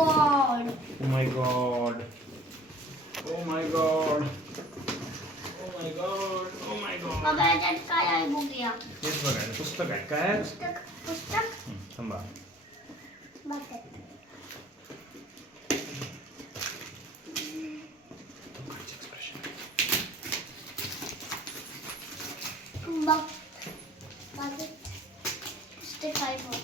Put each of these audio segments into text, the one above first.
God oh my God oh my God oh my God oh my God बाबा याच्यात काय आहे बघूया हेच बघायला पुस्तक आहे काय पुस्तक पुस्तक हं, थांबा बघत बघ बघ पुस्तक आहे बघ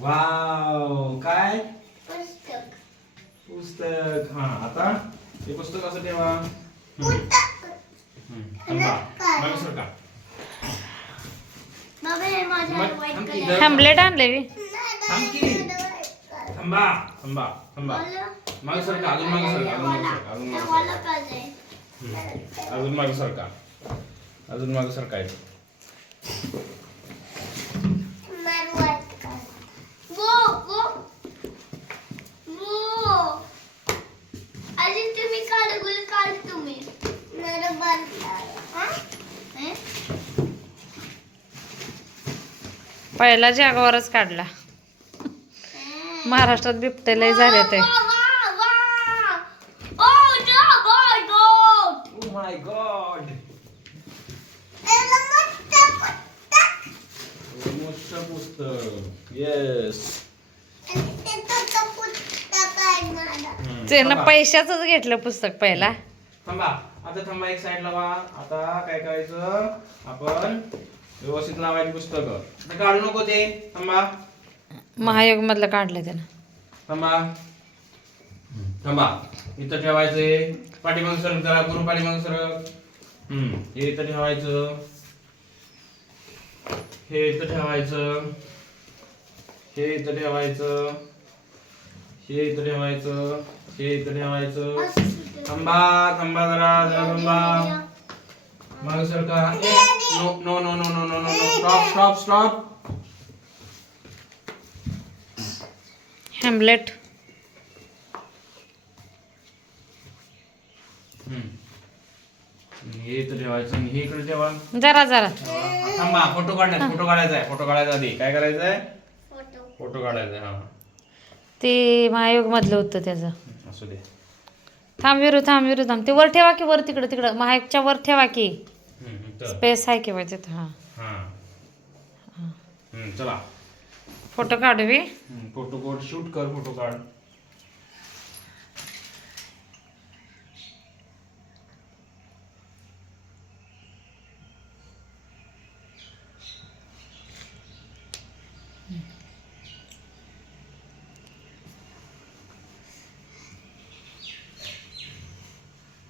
वाव काय? पुस्तक. पुस्तक. हा आता? हे पुस्तक असं ठेवा. पुस्तक. थांबा. मागे सरका बाबा माझ्या मग white थांब color. की जरा. हॅम्लेट आणले मी. थांब की. थांबा थांबा मागे सरका अजून मागे सरका अजून मागे सरका अजून मागे सरका पाहिजे. अजून मागे सरका अजून मागे सरकायचं पहिला जागावरच काढला. महाराष्ट्रात बिबटे लय झाले ते. पैशाच घेतलं पुस्तक पहिला. थांबा. आता थांबा एक साइड लावा आता काय करायचं? आपण व्यवस्थित लावायची पुस्तक. आता काढू नको ते थांबा. महायोग मधलं काढलं त्यानं. थांबा. थांबा. इथं ठेवायचंय पाठीमाग सरक जरा गुरु पाठीमाग सरक. हम्म हे इथं ठेवायचं. हे इथं ठेवायचं. हे इथं ठेवायचं. हे इथं ठेवायचं. हे इथं ठेवायचं. थांबा थांबा जरा जरा थांबा. मागे सरका no no no no no no no stop stop stop Hamlet हे इथं ठेवायचं आणि हे इकडे ठेवा. जरा जरा. थांबा फोटो काढणार फोटो काढायचा आहे फोटो काढायचा आधी. काय करायचं आहे फोटो. फोटो काढायचा आहे हा. ते महायोग मधलं होतं त्याचं. असू दे. थांब विरू थांब विरू थांब. ते वर ठेवा की वर तिकडं तिकडं? महायोगच्या वर ठेवा की. स्पेस आहे किंवा तिथं हा. हा. चला. फोटो काढू फोटो शूट कर फोटो काढ.